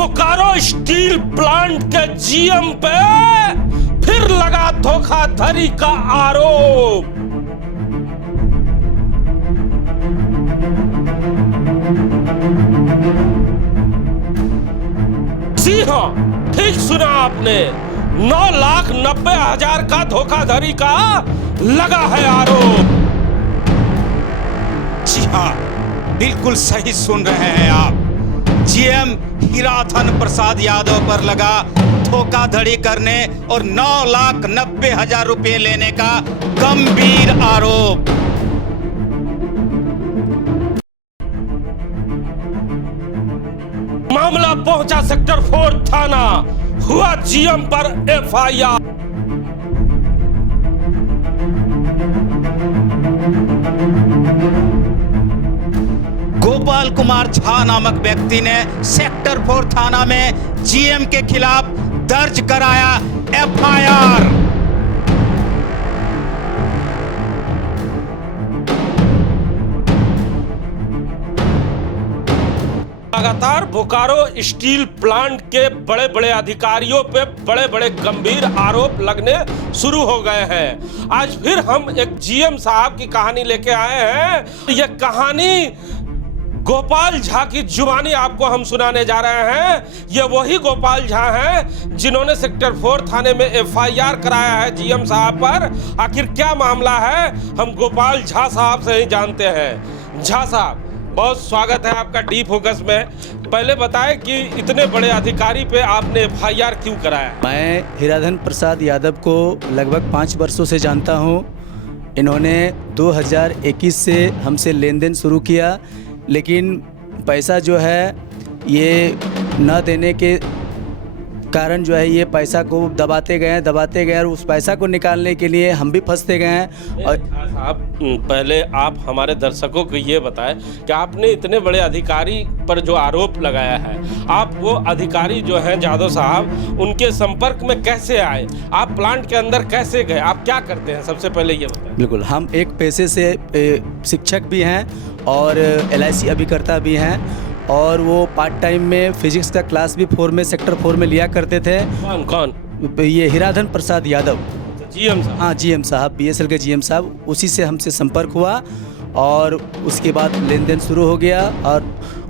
Bokaro steel plant के GM पे फिर लगा धोखाधड़ी का आरोप। जी हाँ, ठीक सुना आपने, 9,90,000 का धोखाधड़ी का लगा है आरोप। जी हाँ, बिल्कुल सही सुन रहे हैं आप। जीएम हीराधन प्रसाद यादव पर लगा धोखाधड़ी करने और 9,90,000 रुपए लेने का गंभीर आरोप। मामला पहुंचा सेक्टर 4 थाना, हुआ जीएम पर एफआईआर। गोपाल कुमार झा नामक व्यक्ति ने सेक्टर 4 थाना में जीएम के खिलाफ दर्ज कराया एफआईआर। लगातार बोकारो स्टील प्लांट के बड़े बड़े अधिकारियों पे बड़े बड़े गंभीर आरोप लगने शुरू हो गए हैं। आज फिर हम एक जीएम साहब की कहानी लेके आए हैं। यह कहानी गोपाल झा की जुबानी आपको हम सुनाने जा रहे हैं। ये वही गोपाल झा हैं जिन्होंने सेक्टर 4 थाने में एफआईआर कराया है जीएम साहब पर। आखिर क्या मामला है, हम गोपाल झा साहब से ही जानते हैं। झा साहब, बहुत स्वागत है आपका डी फोकस में। पहले बताएं कि इतने बड़े अधिकारी पे आपने एफआईआर क्यों कराया? मैं हीराधन प्रसाद यादव को लगभग 5 वर्षों से जानता हूं। इन्होंने 2021 से हमसे लेन देन शुरू किया, लेकिन पैसा जो है ये न देने के कारण जो है ये पैसा को दबाते गए और उस पैसा को निकालने के लिए हम भी फंसते गए हैं। और आप पहले आप हमारे दर्शकों को ये बताएं कि आपने इतने बड़े अधिकारी पर जो आरोप लगाया है, आप वो अधिकारी जो हैं यादव साहब, उनके संपर्क में कैसे आए? आप प्लांट के अंदर कैसे गए? आप क्या करते हैं, सबसे पहले ये बताएं। बिल्कुल, हम एक पेशे से शिक्षक भी हैं और LIC अभिकर्ता भी हैं, और वो पार्ट टाइम में फिजिक्स का क्लास भी सेक्टर 4 में लिया करते थे। कौन? ये हीराधन प्रसाद यादव, जीएम साहब। हाँ, जीएम साहब, BSL के जीएम साहब, उसी से हमसे संपर्क हुआ और उसके बाद लेन देन शुरू हो गया। और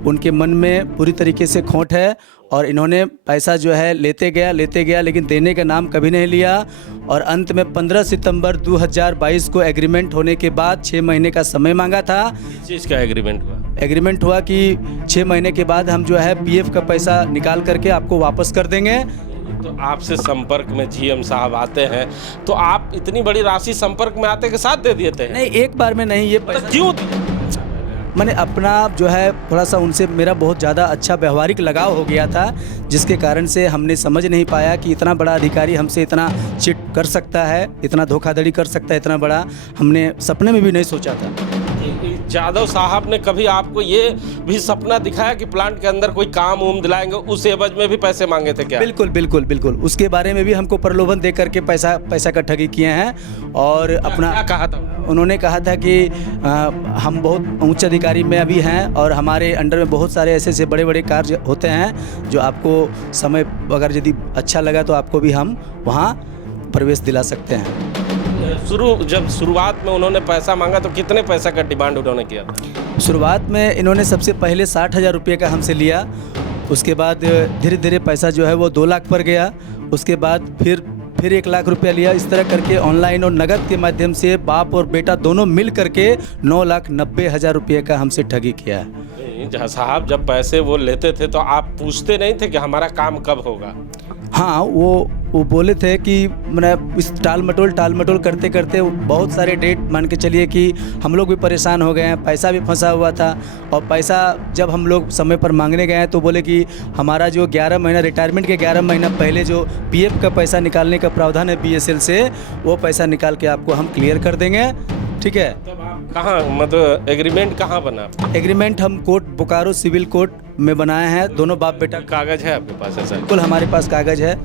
उनके मन में पूरी तरीके से खोट है और इन्होंने पैसा जो है लेते गया लेकिन देने का नाम कभी नहीं लिया। और अंत में 15 सितंबर 2022 को एग्रीमेंट होने के बाद 6 महीने का समय मांगा था। किस चीज़ का एग्रीमेंट हुआ? एग्रीमेंट हुआ कि 6 महीने के बाद हम जो है PF का पैसा निकाल करके आपको वापस कर देंगे। तो आपसे संपर्क में जीएम साहब आते हैं, तो आप इतनी बड़ी राशि संपर्क में आते के साथ दे देते हैं? नहीं, एक बार में नहीं, ये तो पैसा क्यों? मैंने अपना जो है थोड़ा सा उनसे मेरा बहुत ज़्यादा अच्छा व्यवहारिक लगाव हो गया था, जिसके कारण से हमने समझ नहीं पाया कि इतना बड़ा अधिकारी हमसे इतना चिट कर सकता है, इतना धोखाधड़ी कर सकता है, इतना बड़ा हमने सपने में भी नहीं सोचा था। यादव साहब ने कभी आपको ये भी सपना दिखाया कि प्लांट के अंदर कोई काम दिलाएंगे, उस एवज में भी पैसे मांगे थे क्या? बिल्कुल, उसके बारे में भी हमको प्रलोभन दे करके पैसा का ठगी किए हैं। और अपना क्या कहा था? उन्होंने कहा था कि हम बहुत उच्च अधिकारी में अभी हैं और हमारे अंडर में बहुत सारे ऐसे बड़े बड़े कार्य होते हैं जो आपको समय अगर यदि अच्छा लगा तो आपको भी हम वहाँ प्रवेश दिला सकते हैं। जब शुरुआत में उन्होंने पैसा मांगा तो कितने पैसा का डिमांड उन्होंने किया था? शुरुआत में इन्होंने सबसे पहले 60,000 रुपये का हमसे लिया। उसके बाद धीरे धीरे पैसा जो है वो 2 लाख पर गया। उसके बाद फिर 1 लाख रुपया लिया। इस तरह करके ऑनलाइन और नगद के माध्यम से बाप और बेटा दोनों मिल करके 9,90,000 रुपये का हमसे ठगी किया है। जहाँ साहब जब पैसे वो लेते थे तो आप पूछते नहीं थे कि हमारा काम कब होगा? हाँ, वो बोले थे कि मैंने इस टाल मटोल करते करते बहुत सारे डेट मान के चलिए कि हम लोग भी परेशान हो गए हैं, पैसा भी फंसा हुआ था। और पैसा जब हम लोग समय पर मांगने गए हैं तो बोले कि हमारा जो 11 महीना रिटायरमेंट के 11 महीना पहले जो PF का पैसा निकालने का प्रावधान है BSL से, वो पैसा निकाल के आपको हम क्लियर कर देंगे। ठीक है। तब आप कहाँ, मतलब एग्रीमेंट कहाँ बना? एग्रीमेंट हम कोर्ट, बोकारो सिविल कोर्ट में बनाए हैं। दोनों बाप बेटा। कागज है आपके पास? ऐसा बिल्कुल, हमारे पास कागज है,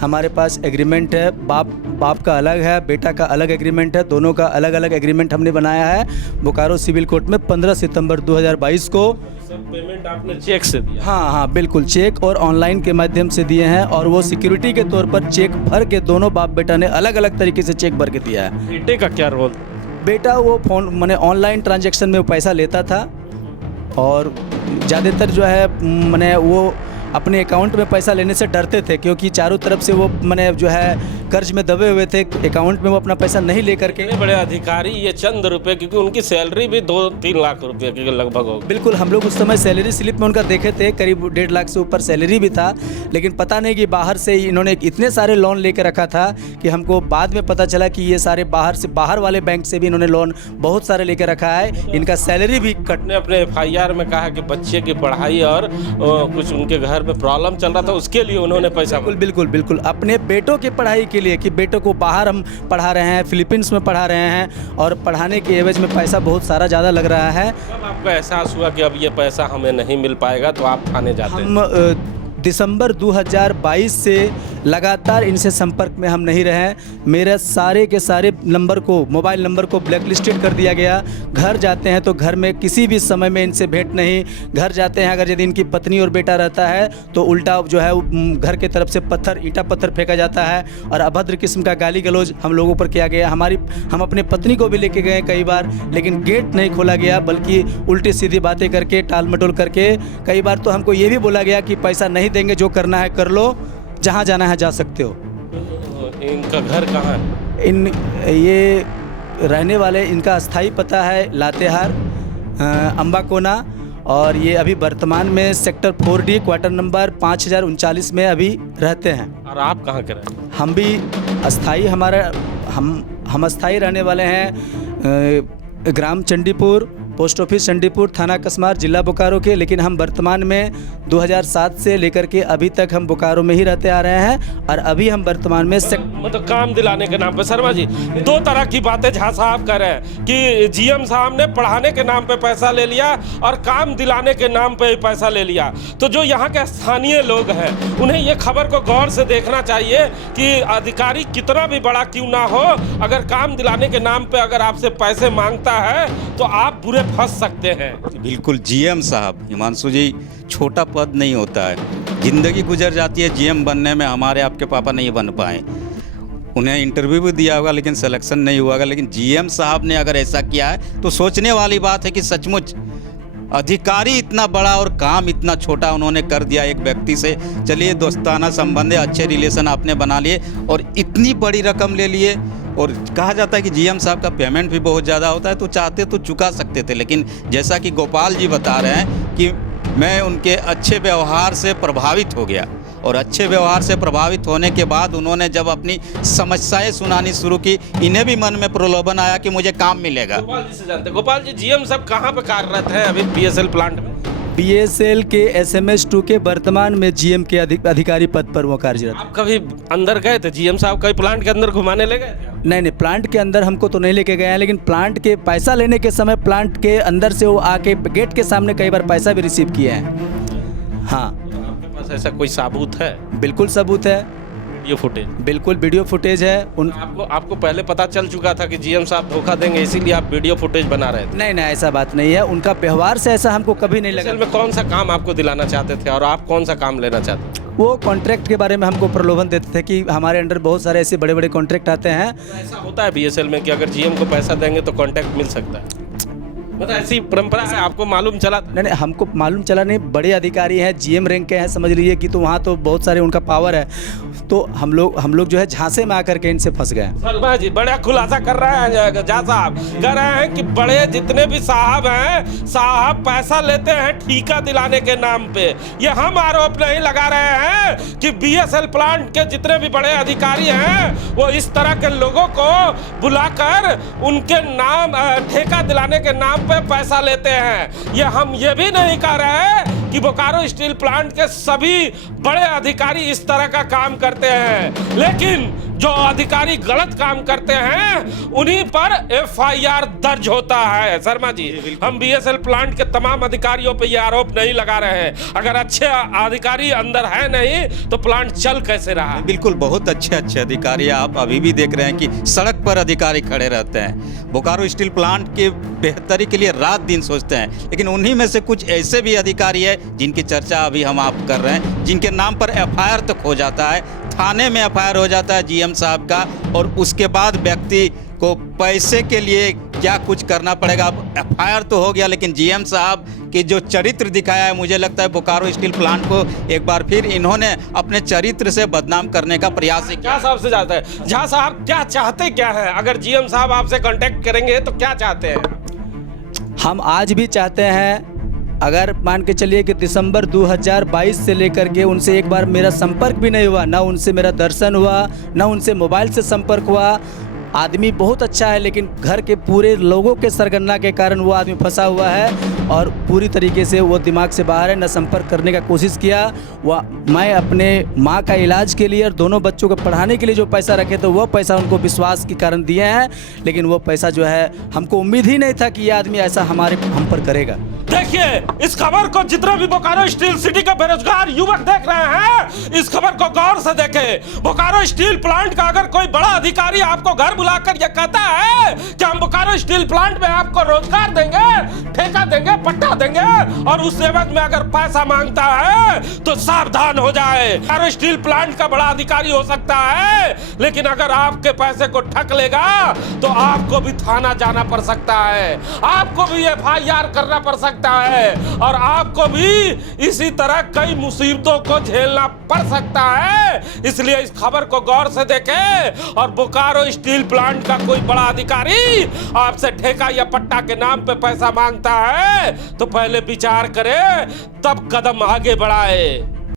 हमारे पास एग्रीमेंट है। बाप का अलग है, बेटा का अलग एग्रीमेंट है, दोनों का अलग अलग एग्रीमेंट हमने बनाया है बोकारो सिविल कोर्ट में 15 सितंबर 2022 को। सब पेमेंट आपने चेक से दिया? हाँ हाँ बिल्कुल, चेक और ऑनलाइन के माध्यम से दिए हैं, और वो सिक्योरिटी के तौर पर चेक भर के दोनों बाप बेटा ने अलग अलग तरीके से चेक भर के दिया है। बेटे का क्या रोल? बेटा वो फ़ोन मैंने ऑनलाइन ट्रांजैक्शन में वो पैसा लेता था, और ज़्यादातर जो है मैंने वो अपने अकाउंट में पैसा लेने से डरते थे, क्योंकि चारों तरफ से वो मैंने जो है कर्ज में दबे हुए थे। अकाउंट में वो अपना पैसा नहीं ले करके, इतने बड़े अधिकारी ये चंद रुपए, क्योंकि उनकी सैलरी भी 2-3 लाख रुपए के लगभग होगी। बिल्कुल, हम लोग उस समय सैलरी स्लिप में उनका देखे थे, करीब 1.5 लाख से ऊपर सैलरी भी था, लेकिन पता नहीं कि बाहर से इन्होंने इतने सारे लोन लेकर रखा था कि हमको बाद में पता चला कि ये सारे बाहर वाले बैंक से भी इन्होंने लोन बहुत सारे लेकर रखा है। इनका सैलरी भी ने अपने FIR में कहा कि बच्चे की पढ़ाई और कुछ उनके घर में प्रॉब्लम चल रहा था, उसके लिए उन्होंने पैसा बिल्कुल बिल्कुल अपने बेटों की पढ़ाई के लिए, कि बेटों को बाहर हम पढ़ा रहे हैं, फिलीपींस में पढ़ा रहे हैं, और पढ़ाने के एवज में पैसा बहुत सारा ज़्यादा लग रहा है। कब आपको एहसास हुआ कि अब ये पैसा हमें नहीं मिल पाएगा, तो आप थाने जाते हैं? हम दिसंबर 2022 से लगातार इनसे संपर्क में हम नहीं रहे। मेरे सारे के सारे नंबर को, मोबाइल नंबर को ब्लैक लिस्टेड कर दिया गया। घर जाते हैं तो घर में किसी भी समय में इनसे भेंट नहीं। घर जाते हैं अगर यदि इनकी पत्नी और बेटा रहता है तो उल्टा जो है घर की तरफ से ईंटा पत्थर फेंका जाता है, और अभद्र किस्म का गाली गलौज हम लोगों पर किया गया। हम अपने पत्नी को भी लेके गए कई बार, लेकिन गेट नहीं खोला गया, बल्कि उल्टी सीधी बातें करके, टाल मटोल करके। कई बार तो हमको ये भी बोला गया कि पैसा नहीं देंगे, जो करना है कर लो, जहाँ जाना है जा सकते हो। इनका घर कहाँ है? ये रहने वाले, इनका अस्थाई पता है लातेहार, अम्बाकोना, और ये अभी वर्तमान में सेक्टर 4D क्वार्टर नंबर 5039 में अभी रहते हैं। और आप कहाँ के रहते हैं? हम भी अस्थाई, हम अस्थाई रहने वाले हैं ग्राम चंडीपुर, पोस्ट ऑफिस चंडीपुर, थाना कसमार, जिला बोकारो के, लेकिन हम वर्तमान में 2007 से लेकर के अभी तक हम बोकारो में ही रहते आ रहे हैं। और अभी हम वर्तमान में मतलब काम दिलाने के नाम पे, शर्मा जी, 2 तरह की बातें झा साहब कर रहे हैं कि GM साहब ने पढ़ाने के नाम पे पैसा ले लिया और काम दिलाने के नाम पे ही पैसा ले लिया। तो जो यहाँ के स्थानीय लोग हैं, उन्हें ये खबर को गौर से देखना चाहिए कि अधिकारी कितना भी बड़ा क्यों ना हो, अगर काम दिलाने के नाम पे अगर आपसे पैसे मांगता है तो आप बुरे फंस सकते हैं। बिल्कुल GM साहब, हिमांशु जी, छोटा पद नहीं होता है। ज़िंदगी गुजर जाती है GM बनने में। हमारे आपके पापा नहीं बन पाए, उन्हें इंटरव्यू भी दिया होगा लेकिन सिलेक्शन नहीं हुआ। लेकिन GM साहब ने अगर ऐसा किया है तो सोचने वाली बात है कि सचमुच अधिकारी इतना बड़ा और काम इतना छोटा उन्होंने कर दिया एक व्यक्ति से। चलिए, दोस्ताना संबंध है, अच्छे रिलेशन आपने बना लिए और इतनी बड़ी रकम ले लिए। और कहा जाता है कि GM साहब का पेमेंट भी बहुत ज़्यादा होता है, तो चाहते तो चुका सकते थे। लेकिन जैसा कि गोपाल जी बता रहे हैं कि मैं उनके अच्छे व्यवहार से प्रभावित हो गया, और अच्छे व्यवहार से प्रभावित होने के बाद उन्होंने जब अपनी समस्याएं सुनानी शुरू की, इन्हें भी मन में प्रलोभन आया कि मुझे काम मिलेगा। गोपाल जी से जानते हैं। गोपाल जी, GM साहब कहाँ पे कार्यरत है अभी BSL प्लांट में? BSL के SMS2 के वर्तमान में GM के अधिकारी पद पर वो कार्यरत। आप कभी अंदर गए थे? GM साहब कभी प्लांट के अंदर घुमाने ले गए थे? नहीं, प्लांट के अंदर हमको तो नहीं लेके गए हैं, लेकिन प्लांट के पैसा लेने के समय प्लांट के अंदर से वो आके गेट के सामने कई बार पैसा भी रिसीव किए हैं। हाँ। तो आपके पास ऐसा कोई सबूत है? बिल्कुल सबूत है, वीडियो फुटेज। बिल्कुल वीडियो फुटेज है। आपको पहले पता चल चुका था कि GM साहब धोखा देंगे, इसीलिए आप वीडियो फुटेज बना रहे थे? नहीं, ऐसा बात नहीं है। उनका व्यवहार से ऐसा हमको कभी नहीं लगा। असल में कौन सा काम आपको दिलाना चाहते थे और आप कौन सा काम लेना चाहते थे? वो कॉन्ट्रैक्ट के बारे में हमको प्रलोभन देते थे कि हमारे अंडर बहुत सारे ऐसे बड़े बड़े कॉन्ट्रैक्ट आते हैं। ऐसा होता है BSL में कि अगर GM को पैसा देंगे तो कॉन्ट्रैक्ट मिल सकता है, मतलब ऐसी परंपरा है, आपको मालूम चला? नहीं, हमको मालूम चला नहीं। बड़े अधिकारी हैं, GM रैंक के हैं, समझ लीजिए कि, तो वहाँ तो बहुत सारे उनका पावर है। तो हम लोग जो है झांसे में आकर के इनसे फंस गए। शर्मा जी बड़ा खुलासा कर रहे हैं झा साहब, कह रहे हैं कि बड़े जितने भी साहब हैं, साहब पैसा लेते हैं ठेका दिलाने के नाम पे। ये हम आरोप नहीं लगा रहे हैं कि BSL प्लांट के जितने भी बड़े अधिकारी हैं वो इस तरह के लोगों को बुलाकर उनके नाम ठेका दिलाने के नाम पे पैसा लेते हैं। हम ये भी नहीं कह रहे कि बोकारो स्टील प्लांट के सभी बड़े अधिकारी इस तरह का काम करते हैं, लेकिन जो अधिकारी गलत काम करते हैं उन्हीं पर FIR दर्ज होता है। शर्मा जी, हम BSL प्लांट के तमाम अधिकारियों पे ये आरोप नहीं लगा रहे हैं। अगर अच्छे अधिकारी अंदर है नहीं तो प्लांट चल कैसे रहा? बिल्कुल, बहुत अच्छे अधिकारी आप अभी भी देख रहे हैं कि सड़क पर अधिकारी खड़े रहते हैं। बोकारो स्टील प्लांट के बेहतरी के लिए रात दिन सोचते हैं, लेकिन उन्हीं में से कुछ ऐसे भी अधिकारी है जिनकी चर्चा अभी हम आप कर रहे हैं, जिनके नाम पर FIR तक हो जाता है, थाने में FIR हो जाता है GM साहब का, और उसके बाद व्यक्ति को पैसे के लिए क्या कुछ करना पड़ेगा। अब FIR तो हो गया, लेकिन GM साहब की जो चरित्र दिखाया है, मुझे लगता है बोकारो स्टील प्लांट को एक बार फिर इन्होंने अपने चरित्र से बदनाम करने का प्रयास ही क्या साहब से जाता है। झा साहब क्या चाहते क्या है? अगर GM साहब आपसे कांटेक्ट करेंगे तो क्या चाहते हैं? हम आज भी चाहते हैं, अगर मान के चलिए कि दिसंबर 2022 से लेकर के उनसे एक बार मेरा संपर्क भी नहीं हुआ, ना उनसे मेरा दर्शन हुआ, ना उनसे मोबाइल से संपर्क हुआ। आदमी बहुत अच्छा है, लेकिन घर के पूरे लोगों के सरगना के कारण वो आदमी फंसा हुआ है और पूरी तरीके से वो दिमाग से बाहर है। न संपर्क करने का कोशिश किया। मैं अपने माँ का इलाज के लिए और दोनों बच्चों को पढ़ाने के लिए जो पैसा रखे तो वो पैसा उनको विश्वास के कारण दिए हैं, लेकिन वो पैसा जो है हमको उम्मीद ही नहीं था कि ये आदमी ऐसा हम पर करेगा। देखिए, इस खबर को जितने भी बोकारो स्टील सिटी के बेरोजगार युवक देख रहे हैं, इस खबर को गौर से देखें। बोकारो स्टील प्लांट का अगर कोई बड़ा अधिकारी आपको घर बुलाकर यह कहता है कि हम बोकारो स्टील प्लांट में आपको रोजगार देंगे, ठेका देंगे, पट्टा देंगे, और उस एवज में अगर पैसा मांगता है तो सावधान हो जाए। बोकारो स्टील प्लांट का बड़ा अधिकारी हो सकता है, लेकिन अगर आपके पैसे को ठग लेगा तो आपको भी थाना जाना पड़ सकता है, आपको भी FIR करना पड़ सकता है, और आपको भी इसी तरह कई मुसीबतों को झेलना पड़ सकता है। इसलिए इस खबर को गौर से देखें, और बोकारो स्टील प्लांट का कोई बड़ा अधिकारी आपसे ठेका या पट्टा के नाम पे पैसा मांगता है तो पहले विचार करें, तब कदम आगे बढ़ाए।